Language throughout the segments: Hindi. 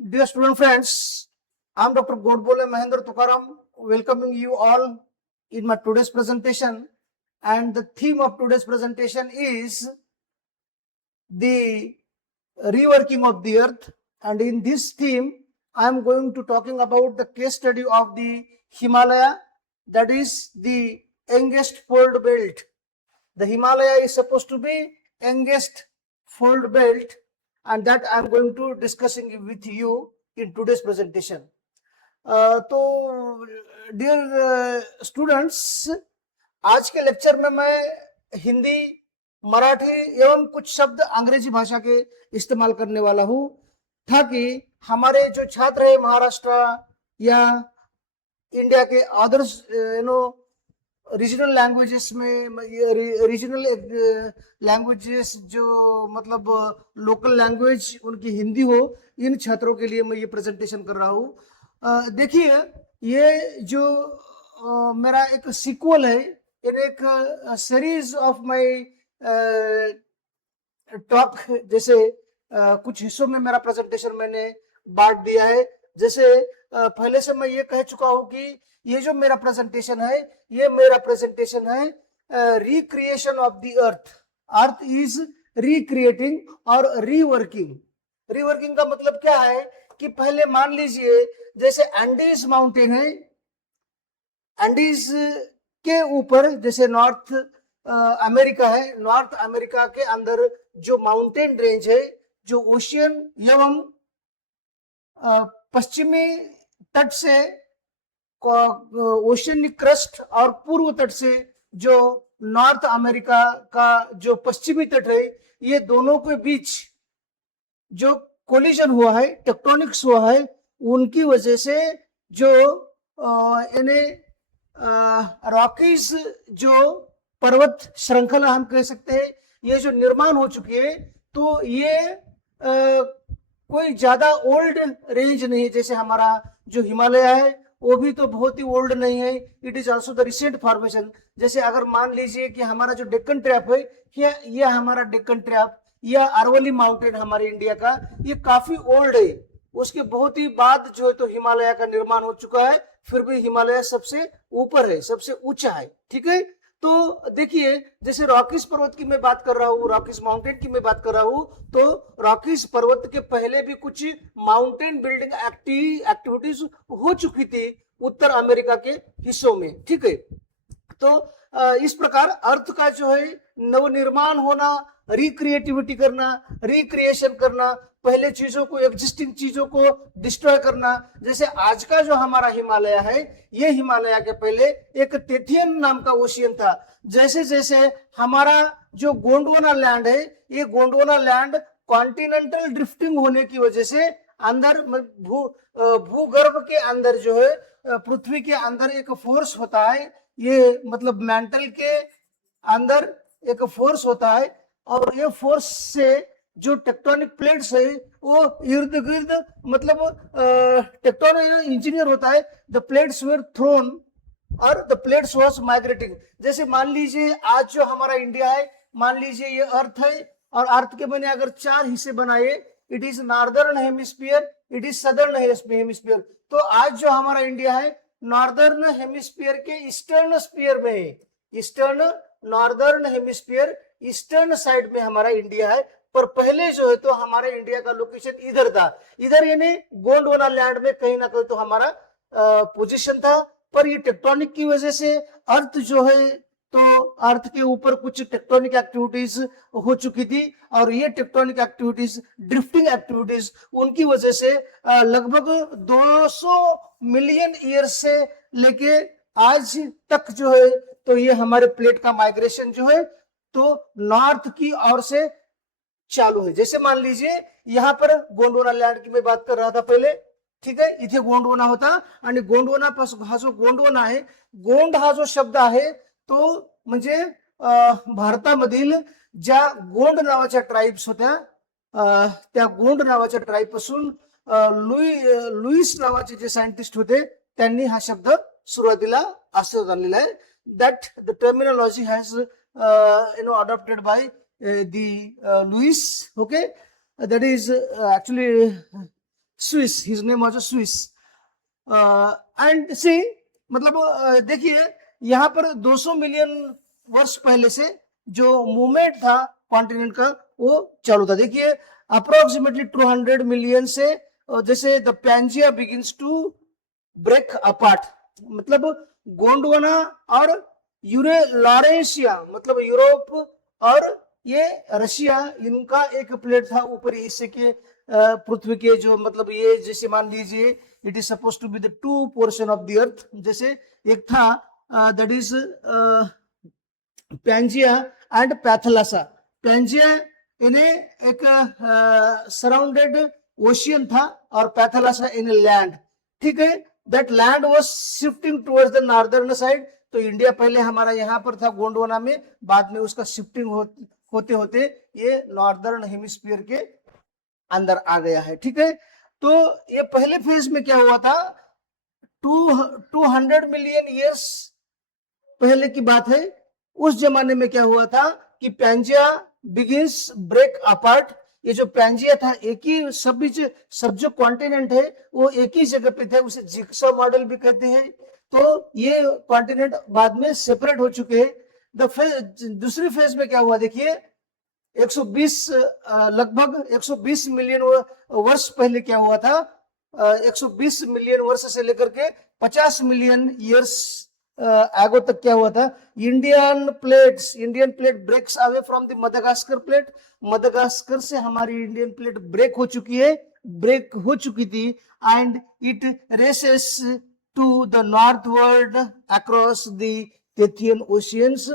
Dear student friends, I am Dr. Godbole Mahendra Tukaram, welcoming you all in my today's presentation. And the theme of today's presentation is the reworking of the earth. And in this theme, I am going to talking about the case study of the Himalaya, that is the youngest fold belt. The Himalaya is supposed to be youngest fold belt, and that I am going to discussing with you in today's presentation. तो डियर स्टूडेंट्स, आज के लेक्चर में मैं हिंदी, मराठी एवं कुछ शब्द अंग्रेजी भाषा के इस्तेमाल करने वाला हूं, ताकि हमारे जो छात्र है महाराष्ट्र या इंडिया के अदर्स रीजनल लैंग्वेजेस में, रीजनल लैंग्वेजेस जो मतलब लोकल लैंग्वेज उनकी हिंदी हो, इन छात्रों के लिए मैं ये प्रेजेंटेशन कर रहा हूँ। देखिए, ये जो मेरा एक सीक्वल है इन एक सीरीज ऑफ माय टॉक, जैसे कुछ हिस्सों में मेरा प्रेजेंटेशन मैंने बांट दिया है। जैसे पहले से मैं ये कह चुका हूं कि ये जो मेरा प्रेजेंटेशन है, ये मेरा प्रेजेंटेशन है recreation of the earth. Earth is recreating और रीवर्किंग। रीवर्किंग का मतलब क्या है कि पहले मान लीजिए जैसे एंडीज माउंटेन है, एंडीज के ऊपर जैसे नॉर्थ अमेरिका है, नॉर्थ अमेरिका के अंदर जो माउंटेन रेंज है, जो ओशियन एवं पश्चिमी तट से ओशियनिक क्रस्ट और पूर्व तट से जो नॉर्थ अमेरिका का जो पश्चिमी तट है, ये दोनों के बीच जो कोलिजन हुआ है, टेक्टोनिक्स हुआ है, उनकी वजह से जो इन्हें रॉकीज जो पर्वत श्रृंखला हम कह सकते हैं, ये जो निर्माण हो चुकी है, तो ये कोई ज्यादा ओल्ड रेंज नहीं है। जैसे हमारा जो हिमालय है वो भी तो बहुत ही ओल्ड नहीं है, it is also the recent formation. जैसे अगर मान लीजिए कि हमारा जो डेक्कन ट्रैप है, ये हमारा डेक्कन ट्रैप या अरवली माउंटेन हमारे इंडिया का, ये काफी ओल्ड है। उसके बहुत ही बाद जो है तो हिमालय का निर्माण हो चुका है, फिर भी हिमालय सबसे ऊपर है, सबसे ऊंचा है। ठीक है, तो देखिए जैसे रॉकीज पर्वत की मैं बात कर रहा हूँ, रॉकीज माउंटेन की मैं बात कर रहा हूँ, तो रॉकीज पर्वत के पहले भी कुछ माउंटेन बिल्डिंग एक्टिविटीज हो चुकी थी उत्तर अमेरिका के हिस्सों में। ठीक है, तो इस प्रकार अर्थ का जो है नवनिर्माण होना, रिक्रिएटिविटी करना, रिक्रिएशन करना, पहले चीजों को, एग्जिस्टिंग चीजों को डिस्ट्रॉय करना। जैसे आज का जो हमारा हिमालय है, ये हिमालय के पहले एक टेथियन नाम का ओशियन था। जैसे जैसे हमारा जो गोंडवाना लैंड है, ये गोंडवाना लैंड कॉन्टिनेंटल ड्रिफ्टिंग होने की वजह से अंदर भूगर्भ के अंदर जो है, पृथ्वी के अंदर एक फोर्स होता है, ये मतलब मेंटल के अंदर एक फोर्स होता है, और ये फोर्स से जो टेक्टोनिक प्लेट्स है वो इर्द गिर्द मतलब टेक्टोनिक इंजीनियर होता है, द प्लेट्स वेर थ्रोन और द प्लेट्स वाज माइग्रेटिंग। जैसे मान लीजिए आज जो हमारा इंडिया है, मान लीजिए ये अर्थ है, और अर्थ के मैंने अगर 4 हिस्से बनाए, it is northern hemisphere, it is southern hemisphere. तो आज जो हमारा इंडिया है नॉर्दर्न हेमिस्फीयर के ईस्टर्न स्फीयर में है, eastern northern hemisphere eastern side में हमारा इंडिया है। पर पहले जो है तो हमारे इंडिया का लोकेशन इधर था, इधर यानी गोंडवाना लैंड में कहीं ना कहीं तो हमारा पोजीशन था। पर ये टेक्टोनिक की वजह से अर्थ जो है, तो अर्थ के ऊपर कुछ टेक्टोनिक एक्टिविटीज हो चुकी थी, और ये टेक्टोनिक एक्टिविटीज, ड्रिफ्टिंग एक्टिविटीज, उनकी वजह से लगभग 200 मिलियन ईयर से लेके आज तक जो है तो ये हमारे प्लेट का माइग्रेशन जो है तो नॉर्थ की ओर से चालू है। जैसे मान लीजिए यहाँ पर गोंडवाना लँड की मैं बात कर रहा था पहिले, ठीक आहे, इथे गोंडवाना होता, आणि गोंडवाना पासून हा जो गोंडवाना आहे, गोंड हा जो शब्द आहे तो म्हणजे भारतामधील ज्या गोंड नावाच्या ट्राइब्स होत्या, त्या गोंड नावाच्या ट्राइब पासून लुईस नावाचे जे सायंटिस्ट होते, त्यांनी हा शब्द सुरुवातीला असं आणलेला आहे, that the terminology has adopted by the Lewis, okay, that is actually Swiss, his name was Swiss. And see, मतलब देखिए यहाँ पर 200 मिलियन वर्ष पहले से जो मूवमेंट था कॉन्टिनेंट का वो चालू था। देखिए अप्रोक्सीमेटली 200 मिलियन से जैसे the Pangaea begins to break apart, मतलब गोंडवाना और लॉरेंशिया, मतलब यूरोप और ये रशिया, इनका एक प्लेट था ऊपरी हिस्से के पृथ्वी के, जो मतलब ये जैसे मान लीजिए it is suppose to be the two portion of the earth. जैसे एक था that is Pangaea and Panthalassa. Pangaea इन्हें एक सराउंडेड ओशियन था और पैथलासा इन लैंड, ठीक है। That land was shifting towards the northern side. तो इंडिया पहले हमारा यहाँ पर था गोंडवाना में, बाद में उसका शिफ्टिंग होते होते ये नॉर्दर्न हेमिस्फीयर के अंदर आ गया है, ठीक है। तो ये पहले फेज में क्या हुआ था, 200 मिलियन ईयर्स पहले की बात है। उस जमाने में क्या हुआ था कि पैंजिया बिगिंस ब्रेक अपार्ट। ये जो पैंजिया था एक ही सब जो कॉन्टिनेंट है वो एक ही जगह पे थे, उसे जिग्सॉ मॉडल भी कहते हैं। तो ये कॉन्टिनेंट बाद में सेपरेट हो चुके हैं। दूसरी फेज में क्या हुआ देखिए, 120 लगभग 120 मिलियन वर्ष पहले क्या हुआ था, 120 मिलियन वर्ष से लेकर के 50 मिलियन ईयर्स आगो तक क्या हुआ था, Indian plate breaks away from the Madagascar plate. Madagascar से हमारी इंडियन प्लेट ब्रेक हो चुकी थी and it races to the northward across the Tethyan oceans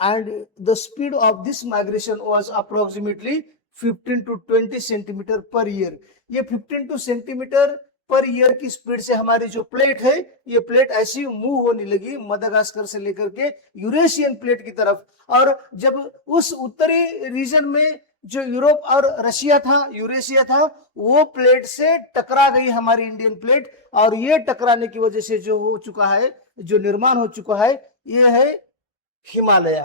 and the speed of this migration was approximately 15 to 20 centimetre per year. ये 15 टू सेंटीमीटर पर ईयर की स्पीड से हमारी जो प्लेट है ये प्लेट ऐसी मूव होने लगी मदागास्कर से लेकर के यूरेशियन प्लेट की तरफ। और जब उस उत्तरी रीजन में जो यूरोप और रशिया था, यूरेशिया था, वो प्लेट से टकरा गई हमारी इंडियन प्लेट। और ये टकराने की वजह से जो हो चुका है, जो निर्माण हो चुका है, ये है हिमालय।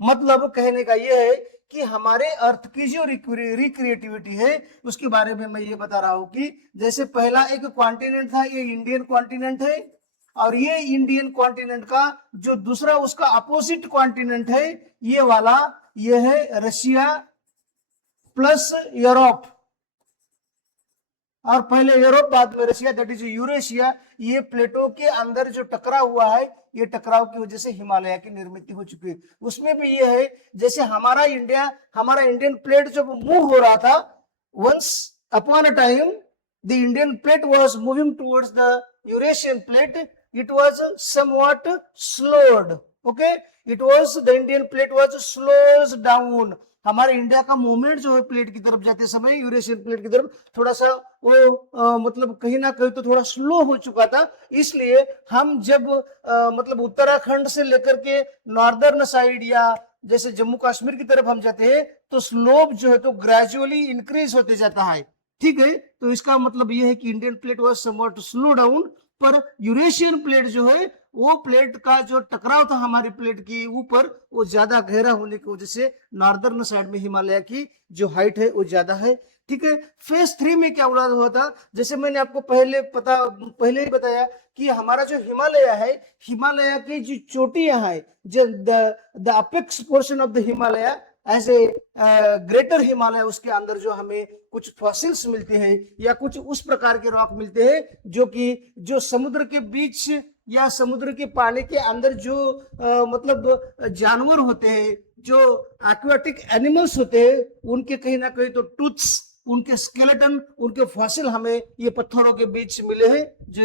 मतलब कहने का यह है कि हमारे अर्थ की जो रिक्रिएटिविटी है उसके बारे में मैं ये बता रहा हूं कि जैसे पहला एक कॉन्टिनेंट था, ये इंडियन कॉन्टिनेंट है, और ये इंडियन कॉन्टिनेंट का जो दूसरा उसका अपोजिट कॉन्टिनेंट है ये वाला, ये है रशिया प्लस यूरोप, और पहले यूरोप बाद में रशिया, दैट इज यूरेशिया। ये प्लेटों के अंदर जो टकराव हुआ है, ये टकराव की वजह से हिमालय की निर्मित हो चुकी है। उसमें भी ये है जैसे हमारा इंडियन प्लेट जब मूव हो रहा था, once upon a time the Indian plate was moving towards the Eurasian plate, it was somewhat slowed, okay, the Indian plate was slows down. हमारे इंडिया का मूवमेंट जो है प्लेट की तरफ जाते समय, यूरेशियन प्लेट की तरफ, थोड़ा सा वो मतलब कहीं ना कहीं तो थोड़ा स्लो हो चुका था। इसलिए हम जब मतलब उत्तराखंड से लेकर के नॉर्दर्न साइड या जैसे जम्मू कश्मीर की तरफ हम जाते हैं तो स्लोप जो है तो ग्रेजुअली इंक्रीज होते जाता है, ठीक है। तो इसका मतलब यह है कि Indian plate was somewhat slow down, पर यूरेशियन प्लेट जो है वो प्लेट का जो टकराव था हमारी प्लेट की ऊपर, वो ज्यादा गहरा होने की वजह से नॉर्दर्न साइड में हिमालय की जो हाइट है वो ज्यादा है, ठीक है। फेज 3 में क्या हुआ था, जैसे मैंने आपको पहले ही बताया कि हमारा जो हिमालय है, हिमालय की जो चोटियां है, जो the apex portion of the Himalaya as a greater Himalaya, उसके अंदर जो हमें कुछ फॉसिल्स मिलते हैं या कुछ उस प्रकार के रॉक मिलते हैं जो समुद्र के बीच या समुद्र के पानी के अंदर जो मतलब जानवर होते हैं, जो एक्वाटिक एनिमल्स होते हैं, उनके कहीं ना कहीं तो टूथ्स, उनके स्केलेटन, उनके फॉसिल हमें ये पत्थरों के बीच मिले हैं, जो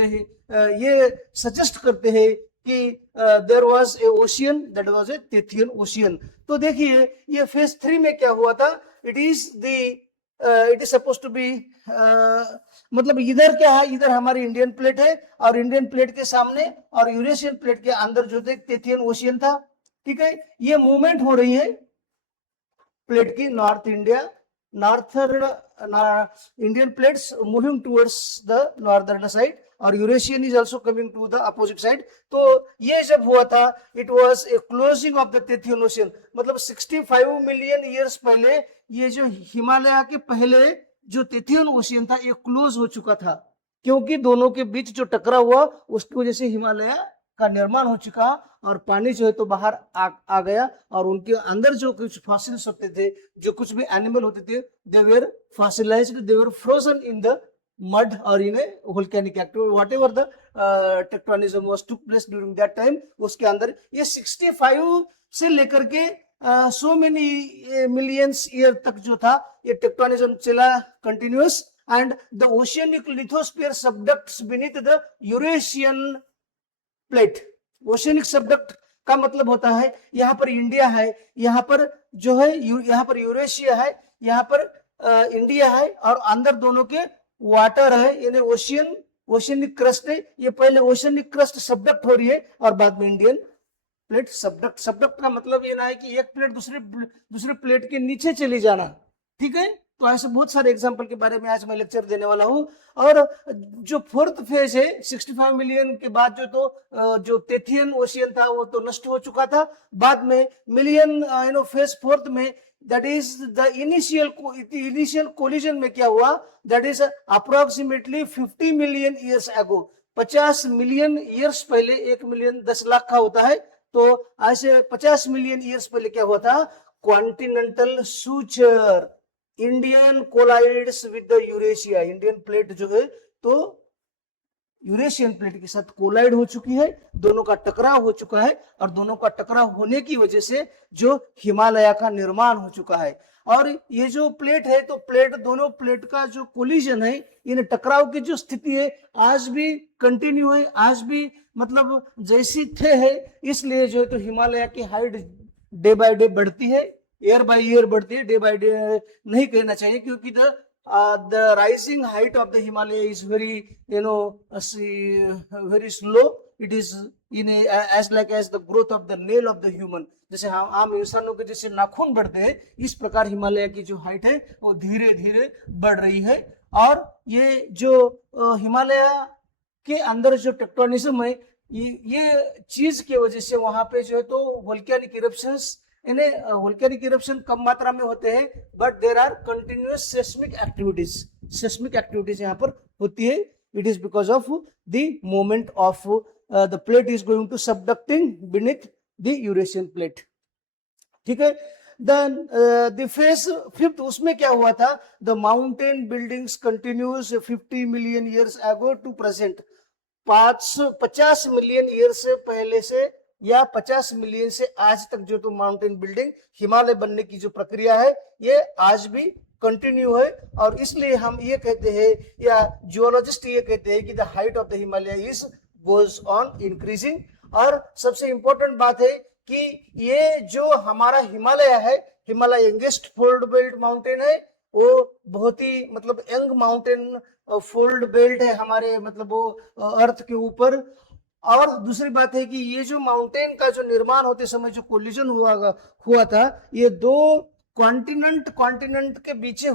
ये सजेस्ट करते हैं कि there was a ocean, that was a Tethyan ocean. तो देखिए ये फेज 3 में क्या हुआ था, it is suppose to be मतलब इधर क्या है, इधर हमारी इंडियन प्लेट है और इंडियन प्लेट के सामने और यूरेशियन प्लेट के अंदर जो थे टेथियन ओशियन था, ठीक है। ये मूवमेंट हो रही है प्लेट की, northern Indian plates moving towards the northern side और Eurasian is also coming to the opposite side. तो ये जब हुआ था, it was a closing of the Tethyan ocean, मतलब 65 मिलियन ईयर्स पहले ये जो हिमालय के पहले जो तिथियन ओशियन था ये क्लोज हो चुका था, क्योंकि दोनों के बीच जो टकराव हुआ उसकी वजह से हिमालय का निर्माण हो चुका और पानी जो है तो बाहर आ गया और उनके अंदर जो कुछ फॉसिल्स होते थे, जो कुछ भी एनिमल होते थे, they were fossilized, they were frozen in the mud or in a volcanic activity, whatever the tectonism was took place during that time, उसके अंदर ये 65 से लेकर के so many millions year तक जो था ये टेक्टोनिज्म चला continuous, and the oceanic lithosphere subducts beneath the Eurasian plate. Oceanic subduct का मतलब होता है यहाँ पर इंडिया है, यहाँ पर जो है यहाँ पर यूरेशिया है, यहाँ पर इंडिया है और अंदर दोनों के वाटर है, यानी ओशियनिक क्रस्ट है। ये पहले ओशियनिक क्रस्ट सबडक्ट हो रही है और बाद में इंडियन प्लेट सबडक्ट। सबडक्ट का मतलब ये ना है कि एक प्लेट दूसरे प्लेट के नीचे चली जाना, ठीक है। तो ऐसे बहुत सारे एग्जांपल के बारे में आज मैं लेक्चर देने वाला हूं। और जो फोर्थ फेज है 65 मिलियन के बाद जो टेथियन ओशियन था वो तो नष्ट हो चुका था। बाद में मिलियन फेज फोर्थ में that is the initial collision में क्या हुआ, that is approximately 50 million years ago, 50 million years पहले, 1 मिलियन 10 लाख का होता है, तो ऐसे 50 मिलियन ईयर्स पहले क्या हुआ था, continental suture, Indian collides with the Eurasia, Indian plate जो है तो यूरेशियन प्लेट के साथ कोलाइड हो चुकी है, दोनों का टकराव हो चुका है और दोनों का टकराव होने की वजह से जो हिमालय का निर्माण हो चुका है। और ये जो प्लेट है तो दोनों प्लेट का जो कोलिजन है, इन टकराव की जो स्थिति है आज भी कंटिन्यू है, आज भी मतलब जैसी थे है। इसलिए जो है तो हिमालय की हाइट डे बाय डे बढ़ती है, ईयर बाय ईयर बढ़ती है, डे बाय डे नहीं कहना चाहिए, क्योंकि the rising height of the Himalaya is very very slow. It is as like as the growth of the nail of the human. जैसे हम आम इंसानों के जैसे नाखून बढ़ते हैं, इस प्रकार हिमालय की जो हाइट है वो धीरे धीरे बढ़ रही है। और ये जो हिमालय के अंदर जो टेक्टोनिज्म है, ये चीज की वजह से वहां पे जो है तो वोल्केनिक इरप्शंस, वोल्केनिक इरप्शन कम मात्रा में होते हैं, but there are continuous seismic activities यहाँ पर होती है। It is because of the movement of the plate is going to subducting beneath the Eurasian plate, ठीक है। देन द फेज फिफ्थ, उसमें क्या हुआ था, the mountain buildings continues 50 million years ago to present, 50 million year से पहले से या 50 मिलियन से आज तक जो तो माउंटेन बिल्डिंग हिमालय बनने की जो प्रक्रिया है ये आज भी कंटिन्यू है। और इसलिए हम ये कहते हैं, या जियोलॉजिस्ट ये कहते हैं कि the height of the Himalaya is goes on increasing. और सबसे इंपॉर्टेंट बात है कि ये जो हमारा हिमालय है, Himalaya youngest fold belt mountain है, वो बहुत ही मतलब यंग माउंटेन फोल्ड बेल्ट है हमारे मतलब वो अर्थ के ऊपर। और दूसरी बात है कि ये जो माउंटेन का जो निर्माण होते समय जो कोलिजन हुआ था, ये दो कॉन्टिनेंट के बीचे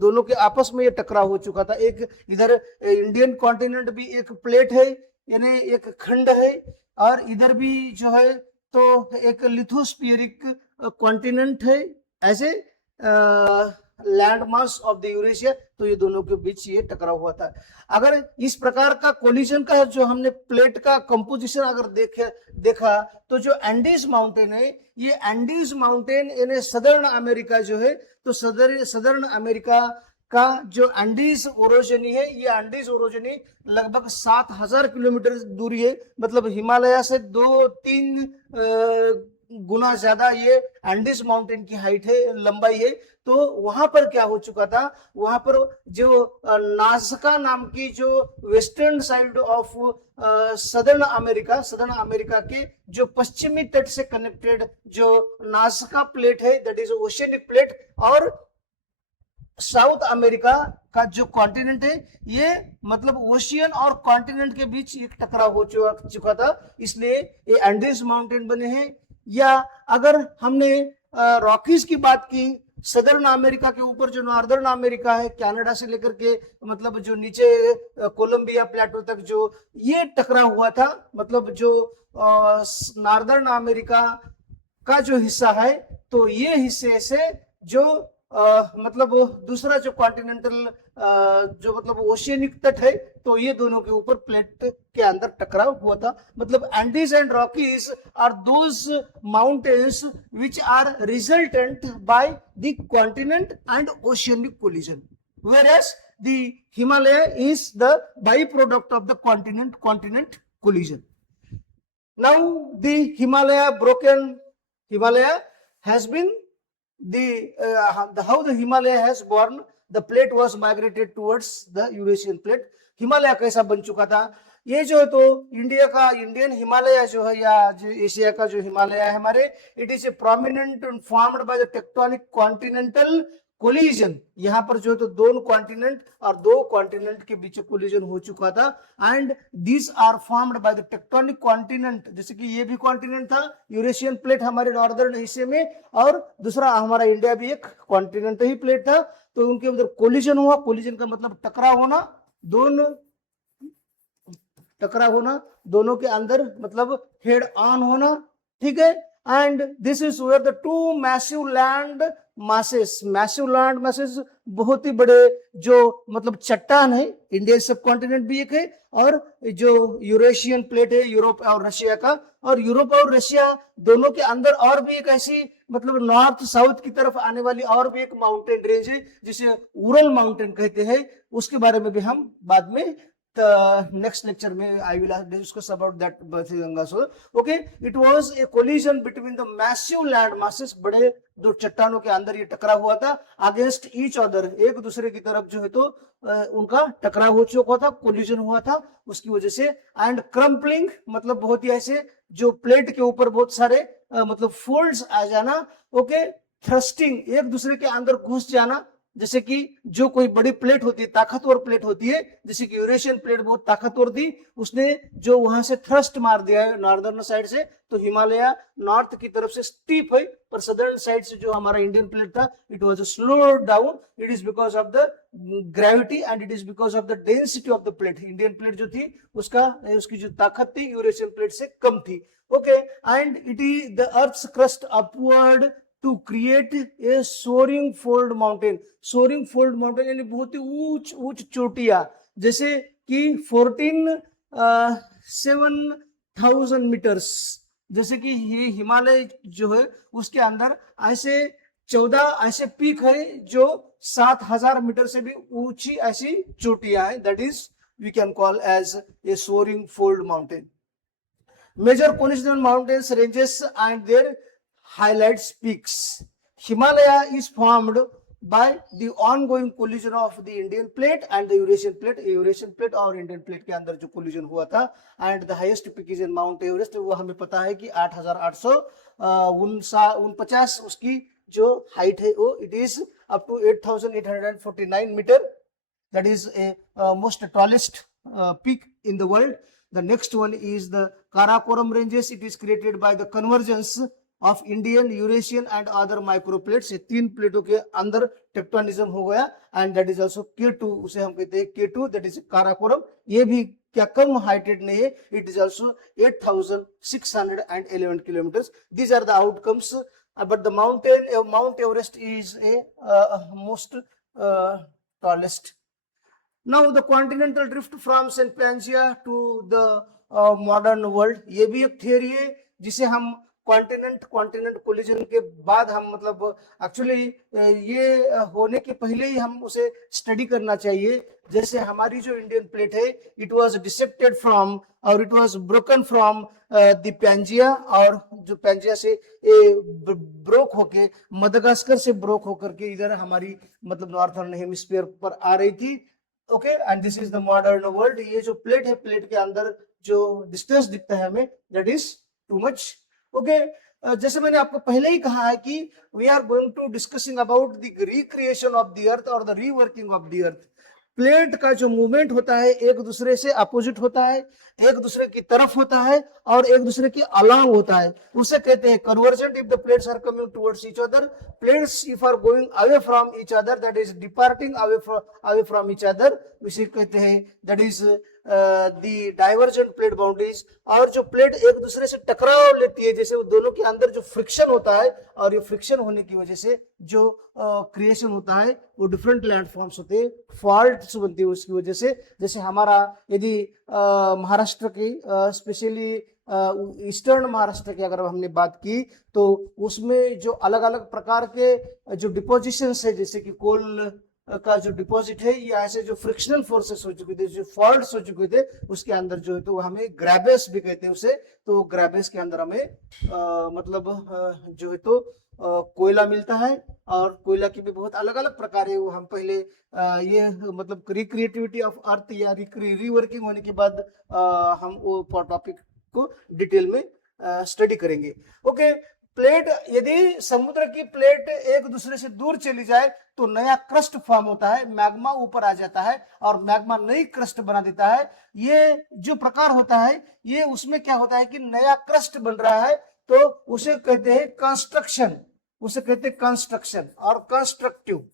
दोनों के आपस में ये टकराव हो चुका था। एक इधर इंडियन कॉन्टिनेंट भी एक प्लेट है, यानी एक खंड है, और इधर भी जो है तो एक लिथोस्फीरिक कॉन्टिनेंट है, ऐसे land mass of the Eurasia. तो ये दोनों के बीच ये टकराव हुआ था। अगर इस प्रकार का कोलिजन का जो हमने प्लेट का कंपोजिशन अगर देखा तो जो एंडीज माउंटेन है, ये एंडीज माउंटेन यानी सदर्न अमेरिका जो है, तो सदर्न अमेरिका का जो एंडीज ओरोजनी है, ये एंडीज ओरोजनी लगभग 7000 किलोमीटर दूरी है, मतलब हिमालय से 2-3 गुना ज्यादा ये एंडीज माउंटेन की हाइट है, लंबाई है। तो वहां पर क्या हो चुका था, वहां पर जो नाजका नाम की जो western side of southern America के जो पश्चिमी तट से कनेक्टेड जो नाजका प्लेट है, दैट इज ओशियनिक प्लेट, और साउथ अमेरिका का जो कॉन्टिनेंट है, ये मतलब ओशियन और कॉन्टिनेंट के बीच एक टकराव हो चुका था, इसलिए ये एंडीज माउंटेन बने हैं। या अगर हमने रॉकीज की बात की, सदर्न अमेरिका के ऊपर जो नॉर्दर्न अमेरिका है, कनाडा से लेकर के मतलब जो नीचे कोलंबिया प्लेटो तक जो ये टकराव हुआ था, मतलब जो नॉर्दर्न अमेरिका का जो हिस्सा है, तो ये हिस्से से जो मतलब दूसरा जो कॉन्टिनेंटल जो मतलब ओशियनिक तट है, तो ये दोनों के ऊपर प्लेट के अंदर टकराव हुआ था। मतलब Andes and Rockies are those mountains which are resultant by the continent and oceanic collision, whereas the Himalaya is the byproduct of the continent collision. Now the Himalaya has been how the Himalaya has born. The plate was migrated towards the Eurasian plate. Himalaya कैसा बन चुका था? ये जो है तो इंडियन हिमालय जो है, या जो एशिया का जो हिमालय है हमारे, it is a prominent formed by the tectonic continental collision. यहाँ पर जो है तो दो कॉन्टिनेंट और दो कॉन्टिनेंट के बीच कोलिजन हो चुका था, and these are formed by the tectonic continent. जैसे कि ये भी कॉन्टिनेंट था, यूरेशियन प्लेट हमारे नॉर्दर्न हिस्से में, और दूसरा हमारा इंडिया भी एक कॉन्टिनेंट ही प्लेट था, तो उनके अंदर कोलिजन हुआ। कोलिजन का मतलब टकराव होना, दोनों के अंदर मतलब हेड ऑन होना, ठीक है। And this is where the two massive land masses बहुत ही बड़े जो मतलब चट्टान है, इंडियन सब कॉन्टिनेंट भी एक है, और जो यूरेशियन प्लेट है यूरोप और रशिया का, और यूरोप और रशिया दोनों के अंदर और भी एक ऐसी मतलब नॉर्थ साउथ की तरफ आने वाली और भी एक माउंटेन रेंज है जिसे उरल माउंटेन कहते हैं। उसके बारे में भी हम बाद में next lecture में I will discuss about that Ganga. So okay, it was a collision between the massive land masses, बड़े दो चट्टानों के अंदर ये टकराव हुआ था, against each other, एक दूसरे की तरफ जो है तो उनका टकराव हो चुका था, कोलिजन हुआ था उसकी वजह से। एंड क्रम्पलिंग मतलब बहुत ही ऐसे जो प्लेट के ऊपर बहुत सारे मतलब फोल्ड्स आ जाना, ओके। थ्रस्टिंग एक दूसरे के अंदर घुस जाना, जैसे कि जो कोई बड़ी प्लेट होती है, ताकतवर प्लेट होती है, जैसे कि यूरेशियन प्लेट बहुत ताकतवर थी, उसने जो वहां से थ्रस्ट मार दिया है नॉर्दर्न साइड से, तो हिमालय नॉर्थ की तरफ से स्टीप है, पर सदर्न साइड से जो हमारा इंडियन प्लेट था it was slow down. It is because of the gravity and it is because of the density of the plate. Indian plate जो थी उसकी जो ताकत थी यूरेशियन प्लेट से कम थी, okay. And it is the earth's crust upward to create a soaring fold mountain। soaring fold mountain यानी बहुत ही ऊंच चोटियां, जैसे कि 7,000 मीटर्स, जैसे कि ये हिमालय जो है उसके अंदर ऐसे 14 ऐसे पीक है जो 7,000 मीटर से भी ऊंची ऐसी चोटियां है, that is we can call as a soaring fold mountain. Major conditional mountains ranges and their highlights peaks. Himalaya is formed by the ongoing collision of the Indian plate and the Eurasian plate। Eurasian plate और Indian plate के अंदर जो collision हुआ था, and the highest peak is in Mount Everest। वो हमें पता है कि 8,849 उसकी जो हाइट है वो it is up to 8,849 metre, that is a most tallest peak in the world। The next one is the Karakoram ranges। It is created by the convergence of Indian, Eurasian and other microplates. ये तीन प्लेटों के अंदर टेक्टोनिज्म हो गया, and that is also K2, उसे हम कहते हैं K2, दैट इज काराकोरम। ये भी क्या कम हाइटेड नहीं है, it is also 8,611 kilometres. These are the outcomes, but the Mount Everest is a most tallest. Now the continental drift from sent Pangaea to the modern world, ये भी एक थियरी है जिसे हम कॉन्टिनेंट कोलिजन के बाद हम मतलब एक्चुअली ये होने के पहले ही हम उसे स्टडी करना चाहिए। जैसे हमारी जो इंडियन प्लेट है इट वाज डिसेक्टेड फ्रॉम और it was broken from the Pangaea, और जो पैंजिया से ब्रोक होके मदागास्कर से ब्रोक होकर के इधर हमारी मतलब नॉर्थर्न हेमिस्फीयर पर आ रही थी, okay. And this is the modern world. ये जो प्लेट है, प्लेट के अंदर जो डिस्टेंस दिखता है हमें, that is too much, okay. जैसे मैंने आपको पहले ही कहा है कि we are going to discussing about the recreation of the earth और the reworking of the earth. Plate का जो मूवमेंट होता है एक दूसरे से अपोजिट होता है, एक दूसरे की तरफ होता है और एक दूसरे के अलॉन्ग होता है, उसे कहते हैं convergent. If the plates are coming towards each other, plates if are going away from each other, that is departing away from each other, उसे कहते हैं that is the divergent plate boundaries, और जो प्लेट एक दूसरे से टकराव लेती है, जैसे वो दोनों के अंदर जो फ्रिक्शन होता है, और ये फ्रिक्शन होने की वजह से जो क्रिएशन होता है वो डिफरेंट लैंडफॉर्म्स होते हैं, फॉल्ट्स बनती है उसकी वजह से। जैसे हमारा यदि महाराष्ट्र की स्पेशली ईस्टर्न महाराष्ट्र की अगर हमने बात की, तो उसमें जो अलग अलग प्रकार के जो डिपोजिशंस है, जैसे कि कोल का जो डिपॉजिट है, ये ऐसे जो फ्रिक्शनल फोर्सेस हो चुके थे, जो फॉल्ट्स हो चुके थे, उसके अंदर जो है तो हमें ग्रैबेस भी कहते हैं उसे। तो ग्रैबेस के अंदर हमें जो है तो कोयला मिलता है, और कोयला की भी बहुत अलग अलग प्रकार है। वो हम पहले ये मतलब रिक्रिएटिविटी ऑफ अर्थ या रिवर्किंग होने के बाद हम वो टॉपिक को डिटेल में स्टडी करेंगे। ओके, प्लेट, यदि समुद्र की प्लेट एक दूसरे से दूर चली जाए तो नया क्रस्ट फॉर्म होता है, मैग्मा ऊपर आ जाता है और मैग्मा नई क्रस्ट बना देता है। ये जो प्रकार होता है, ये उसमें क्या होता है कि नया क्रस्ट बन रहा है, तो उसे कहते हैं कंस्ट्रक्शन, उसे कहते हैं कंस्ट्रक्शन और कंस्ट्रक्टिव।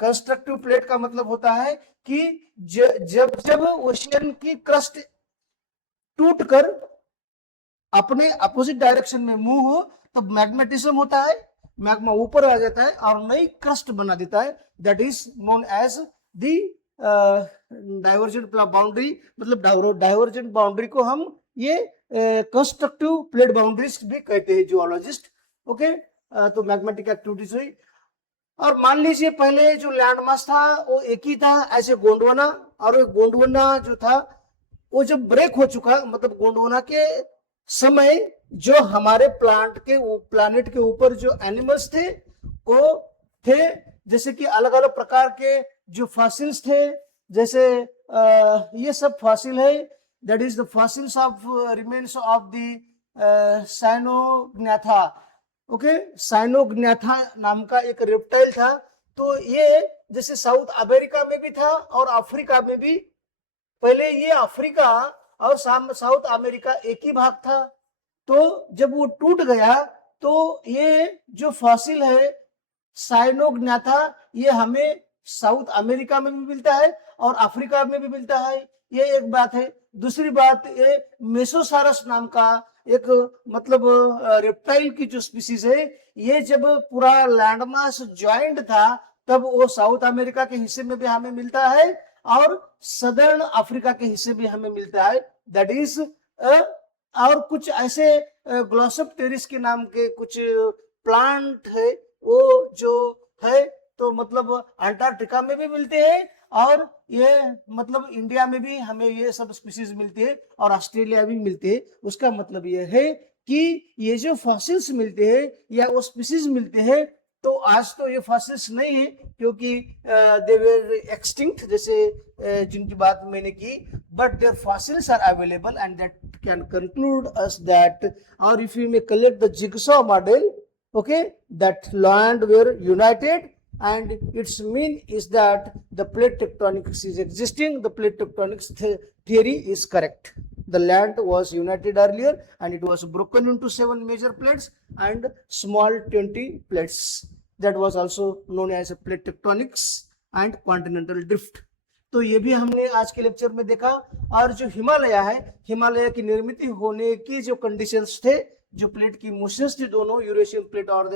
कंस्ट्रक्टिव प्लेट का मतलब होता है कि जब जब ओशियन की क्रस्ट टूटकर अपने अपोजिट डायरेक्शन में मूव हो, तो मैग्नेटिज्म होता है, मैग्मा ऊपर आ जाता है और नई क्रस्ट बना देता है। That is known as the divergent boundary. मतलब डाइवर्जेंट बाउंड्री को हम ये कंस्ट्रक्टिव प्लेट बाउंड्रीज भी कहते हैं जियोलॉजिस्ट। ओके, तो मैग्नेटिक एक्टिविटीज हुई। और मान लीजिए पहले जो लैंड मास था वो एक ही था, ऐसे गोंडवाना, और वो गोंडवाना जो था वो जब ब्रेक हो चुका, मतलब गोंडवाना के समय जो हमारे प्लानिट के ऊपर जो एनिमल्स थे वो थे, जैसे कि अलग अलग प्रकार के जो फॉसिल्स थे, जैसे ये सब फॉसिल है, that is the fossils of remains of the Cynognathus. Okay, Cynognathus नाम का एक रेप्टाइल था। तो ये जैसे साउथ अमेरिका में भी था और अफ्रीका में भी। पहले ये अफ्रीका और साउथ अमेरिका एक ही भाग था, तो जब वो टूट गया तो ये जो फॉसिल है साइनोग्नाथा, ये हमें साउथ अमेरिका में भी मिलता है और अफ्रीका में भी मिलता है। ये एक बात है। दूसरी बात, ये मेसोसारस नाम का एक मतलब रेप्टाइल की जो स्पीसीज है, ये जब पूरा लैंडमास ज्वाइंट था तब वो साउथ अमेरिका के हिस्से में भी हमें मिलता है और सदर्न अफ्रीका के हिस्से भी हमें मिलता है। दैट इज और कुछ ऐसे ग्लॉसोप्टेरिस के नाम के कुछ प्लांट है, वो जो है तो मतलब अंटार्कटिका में भी मिलते हैं, और ये मतलब इंडिया में भी हमें ये सब स्पीसीज मिलती है और ऑस्ट्रेलिया भी मिलते हैं। उसका मतलब ये है कि ये जो फॉसिल्स मिलते हैं या वो स्पीसीज मिलते हैं, तो आज तो ये फॉसिल्स नहीं है क्योंकि दे वर एक्सटिंक्ट, जैसे जिनकी बात मैंने की, but their fossils are available and that can conclude us that, और if you may collect the jigsaw model, okay, that land were united, and its mean is that the plate tectonics is existing. The plate tectonics theory is correct. The land was united earlier and it was broken into 7 major plates and small 20 plates. That was also known as a plate tectonics and continental drift. तो ये भी हमने आज के लेक्चर में देखा। और जो हिमालय है, हिमालय की निर्मित होने की जो कंडीशंस थे, जो प्लेट की मोशंस थी, दोनों यूरेशियन प्लेट और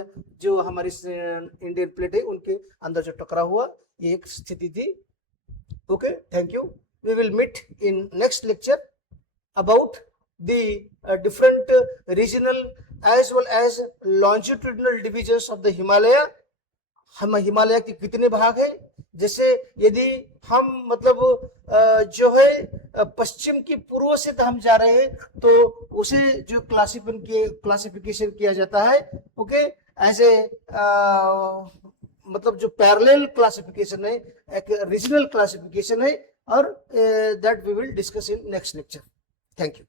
जो हमारी इंडियन प्लेट है उनके अंदर जो टकरा हुआ, ये एक स्थिति थी। Okay, thank you. We will meet in next lecture about the different regional as well as longitudinal divisions of the Himalaya. हम हिमालय के कितने भाग है, जैसे यदि हम मतलब जो है पश्चिम की पूर्व से हम जा रहे हैं तो उसे जो क्लासिफिकेशन किया जाता है, ओके, एज ए मतलब जो पैरेलल क्लासिफिकेशन है, एक रीजनल क्लासिफिकेशन है, और that we will discuss in next lecture. Thank you.